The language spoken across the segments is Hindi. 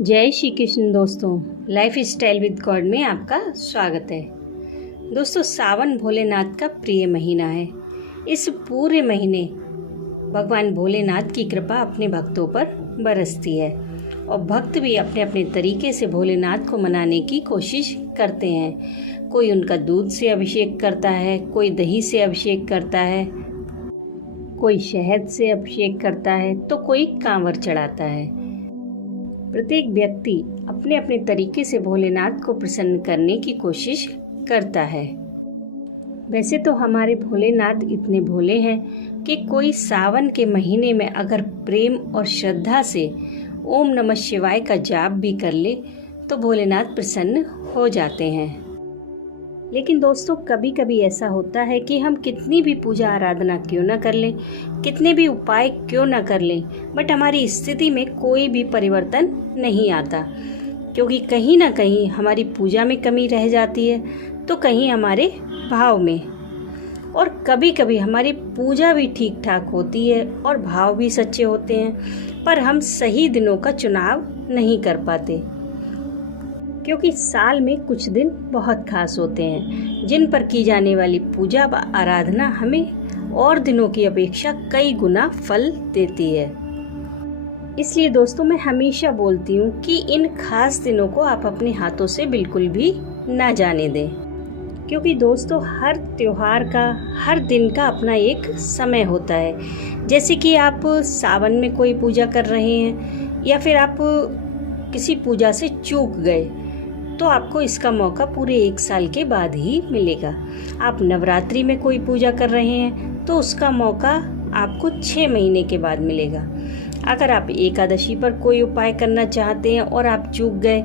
जय श्री कृष्ण दोस्तों, लाइफ स्टाइल विद गॉड में आपका स्वागत है। दोस्तों, सावन भोलेनाथ का प्रिय महीना है। इस पूरे महीने भगवान भोलेनाथ की कृपा अपने भक्तों पर बरसती है और भक्त भी अपने अपने तरीके से भोलेनाथ को मनाने की कोशिश करते हैं। कोई उनका दूध से अभिषेक करता है, कोई दही से अभिषेक करता है, कोई शहद से अभिषेक करता है, तो कोई कांवर चढ़ाता है। प्रत्येक व्यक्ति अपने अपने तरीके से भोलेनाथ को प्रसन्न करने की कोशिश करता है। वैसे तो हमारे भोलेनाथ इतने भोले हैं कि कोई सावन के महीने में अगर प्रेम और श्रद्धा से ओम नमः शिवाय का जाप भी कर ले तो भोलेनाथ प्रसन्न हो जाते हैं। लेकिन दोस्तों, कभी कभी ऐसा होता है कि हम कितनी भी पूजा आराधना क्यों ना कर लें, कितने भी उपाय क्यों ना कर लें, बट हमारी स्थिति में कोई भी परिवर्तन नहीं आता, क्योंकि कहीं ना कहीं हमारी पूजा में कमी रह जाती है तो कहीं हमारे भाव में। और कभी कभी हमारी पूजा भी ठीक ठाक होती है और भाव भी सच्चे होते हैं, पर हम सही दिनों का चुनाव नहीं कर पाते, क्योंकि साल में कुछ दिन बहुत खास होते हैं जिन पर की जाने वाली पूजा व आराधना हमें और दिनों की अपेक्षा कई गुना फल देती है। इसलिए दोस्तों, मैं हमेशा बोलती हूँ कि इन खास दिनों को आप अपने हाथों से बिल्कुल भी ना जाने दें, क्योंकि दोस्तों हर त्योहार का, हर दिन का अपना एक समय होता है। जैसे कि आप सावन में कोई पूजा कर रहे हैं या फिर आप किसी पूजा से चूक गए तो आपको इसका मौका पूरे 1 साल के बाद ही मिलेगा। आप नवरात्रि में कोई पूजा कर रहे हैं तो उसका मौका आपको 6 महीने के बाद मिलेगा। अगर आप एकादशी पर कोई उपाय करना चाहते हैं और आप चूक गए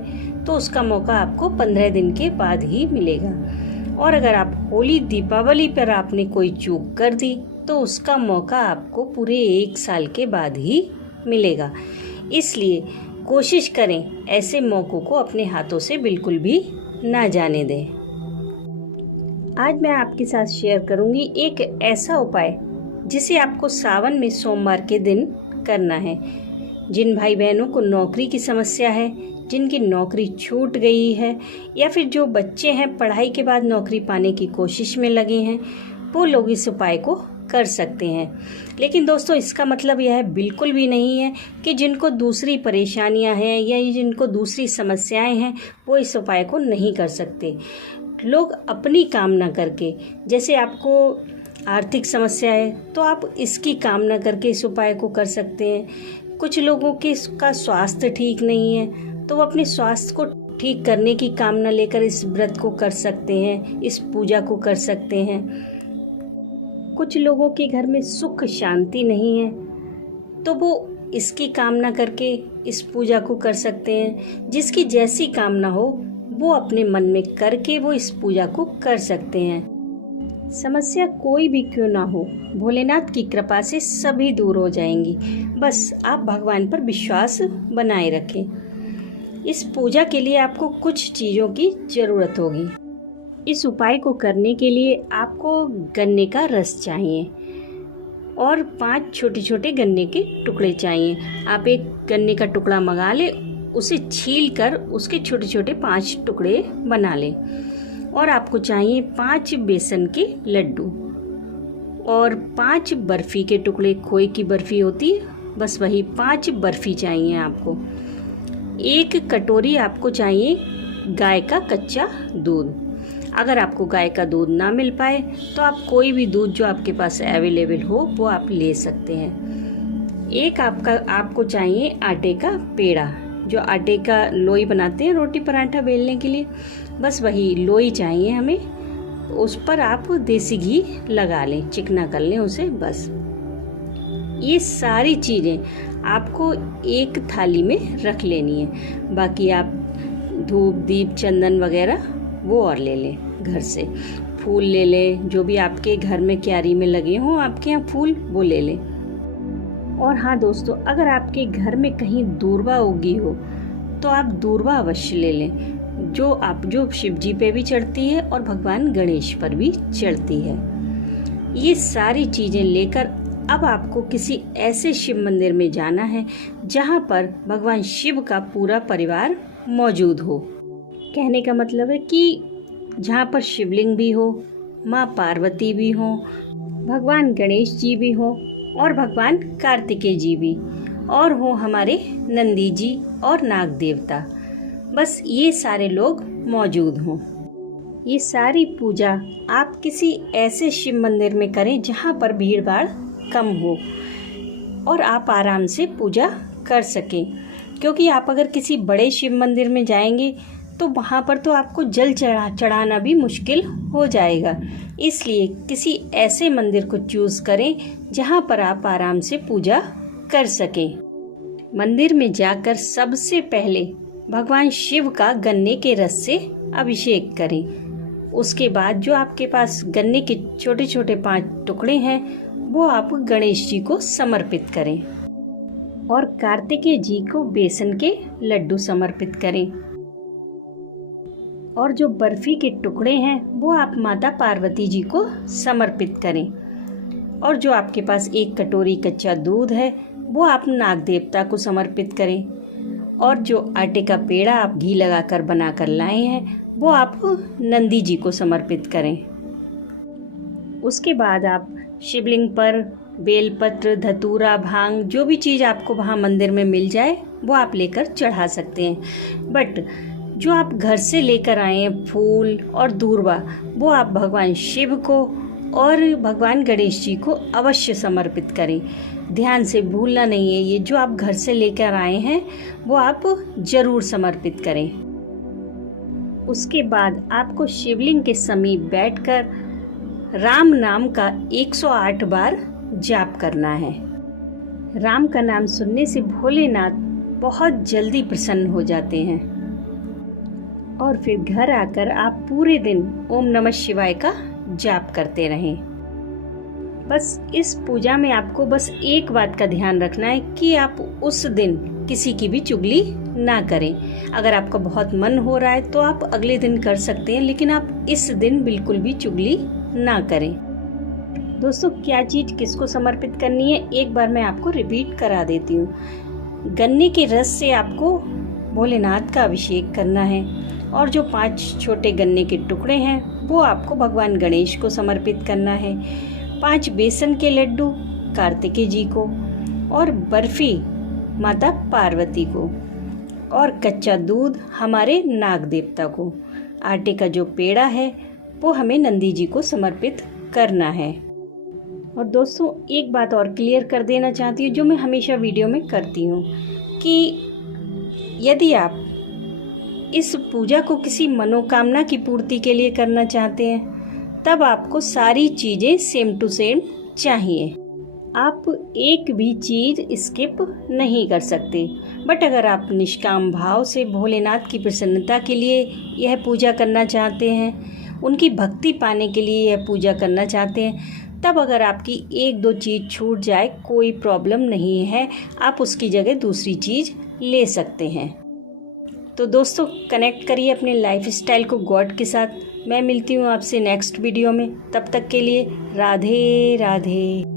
तो उसका मौका आपको 15 दिन के बाद ही मिलेगा। और अगर आप होली दीपावली पर आपने कोई चूक कर दी तो उसका मौका आपको पूरे 1 साल के बाद ही मिलेगा। इसलिए कोशिश करें ऐसे मौक़ों को अपने हाथों से बिल्कुल भी ना जाने दें। आज मैं आपके साथ शेयर करूंगी एक ऐसा उपाय जिसे आपको सावन में सोमवार के दिन करना है। जिन भाई बहनों को नौकरी की समस्या है, जिनकी नौकरी छूट गई है, या फिर जो बच्चे हैं पढ़ाई के बाद नौकरी पाने की कोशिश में लगे हैं, वो लोग इस उपाय को कर सकते हैं। लेकिन दोस्तों, इसका मतलब यह बिल्कुल भी नहीं है कि जिनको दूसरी परेशानियां हैं या जिनको दूसरी समस्याएं हैं वो इस उपाय को नहीं कर सकते। लोग अपनी कामना करके, जैसे आपको आर्थिक समस्या है तो आप इसकी कामना करके इस उपाय को कर सकते हैं। कुछ लोगों के का स्वास्थ्य ठीक नहीं है तो वो अपने स्वास्थ्य को ठीक करने की कामना लेकर इस व्रत को कर सकते हैं, इस पूजा को कर सकते हैं। कुछ लोगों के घर में सुख शांति नहीं है तो वो इसकी कामना करके इस पूजा को कर सकते हैं। जिसकी जैसी कामना हो वो अपने मन में करके वो इस पूजा को कर सकते हैं। समस्या कोई भी क्यों ना हो, भोलेनाथ की कृपा से सभी दूर हो जाएंगी। बस आप भगवान पर विश्वास बनाए रखें। इस पूजा के लिए आपको कुछ चीज़ों की ज़रूरत होगी। इस उपाय को करने के लिए आपको गन्ने का रस चाहिए और 5 छोटे छोटे गन्ने के टुकड़े चाहिए। आप एक गन्ने का टुकड़ा मंगा लें, उसे छील कर उसके छोटे छोटे 5 टुकड़े बना लें। और आपको चाहिए 5 बेसन के लड्डू और 5 बर्फ़ी के टुकड़े। खोए की बर्फ़ी होती है, बस वही 5 बर्फ़ी चाहिए आपको। 1 कटोरी आपको चाहिए गाय का कच्चा दूध। अगर आपको गाय का दूध ना मिल पाए तो आप कोई भी दूध जो आपके पास अवेलेबल हो वो आप ले सकते हैं। एक आपको चाहिए आटे का पेड़ा, जो आटे का लोई बनाते हैं रोटी पराठा बेलने के लिए, बस वही लोई चाहिए हमें। उस पर आप देसी घी लगा लें, चिकना कर लें उसे। बस ये सारी चीज़ें आपको एक थाली में रख लेनी है। बाकी आप धूप दीप चंदन वगैरह वो और ले लें, घर से फूल ले लें, जो भी आपके घर में क्यारी में लगे हों आपके यहाँ फूल, वो ले लें। और हाँ दोस्तों, अगर आपके घर में कहीं दूर्वा उगी हो तो आप दूर्वा अवश्य ले लें, जो शिव जी पे भी चढ़ती है और भगवान गणेश पर भी चढ़ती है। ये सारी चीज़ें लेकर अब आपको किसी ऐसे शिव मंदिर में जाना है जहाँ पर भगवान शिव का पूरा परिवार मौजूद हो। कहने का मतलब है कि जहाँ पर शिवलिंग भी हो, माँ पार्वती भी हो, भगवान गणेश जी भी हो और भगवान कार्तिकेय जी भी, और हो हमारे नंदी जी और नाग देवता। बस ये सारे लोग मौजूद हों। ये सारी पूजा आप किसी ऐसे शिव मंदिर में करें जहाँ पर भीड़ भाड़ कम हो और आप आराम से पूजा कर सकें, क्योंकि आप अगर किसी बड़े शिव मंदिर में जाएंगे तो वहाँ पर तो आपको जल चढ़ाना भी मुश्किल हो जाएगा। इसलिए किसी ऐसे मंदिर को चूज़ करें जहाँ पर आप आराम से पूजा कर सकें। मंदिर में जाकर सबसे पहले भगवान शिव का गन्ने के रस से अभिषेक करें। उसके बाद जो आपके पास गन्ने के छोटे छोटे 5 टुकड़े हैं वो आप गणेश जी को समर्पित करें और कार्तिकेय जी को बेसन के लड्डू समर्पित करें। और जो बर्फी के टुकड़े हैं वो आप माता पार्वती जी को समर्पित करें। और जो आपके पास 1 कटोरी कच्चा दूध है वो आप नाग देवता को समर्पित करें। और जो आटे का पेड़ा आप घी लगाकर बनाकर लाए हैं वो आप नंदी जी को समर्पित करें। उसके बाद आप शिवलिंग पर बेलपत्र, धतूरा, भांग, जो भी चीज़ आपको वहाँ मंदिर में मिल जाए वो आप लेकर चढ़ा सकते हैं। बट जो आप घर से लेकर आए हैं फूल और दूर्वा वो आप भगवान शिव को और भगवान गणेश जी को अवश्य समर्पित करें। ध्यान से भूलना नहीं है, ये जो आप घर से लेकर आए हैं वो आप जरूर समर्पित करें। उसके बाद आपको शिवलिंग के समीप बैठकर राम नाम का 108 बार जाप करना है। राम का नाम सुनने से भोलेनाथ बहुत जल्दी प्रसन्न हो जाते हैं। और फिर घर आकर आप पूरे दिन ओम नमः शिवाय का जाप करते रहें। बस इस पूजा में आपको बस एक बात का ध्यान रखना है कि आप उस दिन किसी की भी चुगली ना करें। अगर आपका बहुत मन हो रहा है तो आप अगले दिन कर सकते हैं, लेकिन आप इस दिन बिल्कुल भी चुगली ना करें। दोस्तों, क्या चीज़ किसको समर्पित करनी है एक बार मैं आपको रिपीट करा देती हूँ। गन्ने के रस से आपको भोलेनाथ का अभिषेक करना है और जो 5 छोटे गन्ने के टुकड़े हैं वो आपको भगवान गणेश को समर्पित करना है। 5 बेसन के लड्डू कार्तिकेय जी को और बर्फी माता पार्वती को और कच्चा दूध हमारे नाग देवता को। आटे का जो पेड़ा है वो हमें नंदी जी को समर्पित करना है। और दोस्तों, एक बात और क्लियर कर देना चाहती हूँ जो मैं हमेशा वीडियो में करती हूँ कि यदि आप इस पूजा को किसी मनोकामना की पूर्ति के लिए करना चाहते हैं तब आपको सारी चीज़ें सेम टू सेम चाहिए। आप एक भी चीज़ स्किप नहीं कर सकते। बट अगर आप निष्काम भाव से भोलेनाथ की प्रसन्नता के लिए यह पूजा करना चाहते हैं, उनकी भक्ति पाने के लिए यह पूजा करना चाहते हैं, तब अगर आपकी 1-2 चीज़ छूट जाए कोई प्रॉब्लम नहीं है, आप उसकी जगह दूसरी चीज़ ले सकते हैं। तो दोस्तों, कनेक्ट करिए अपने लाइफस्टाइल को गॉड के साथ। मैं मिलती हूँ आपसे नेक्स्ट वीडियो में। तब तक के लिए राधे राधे।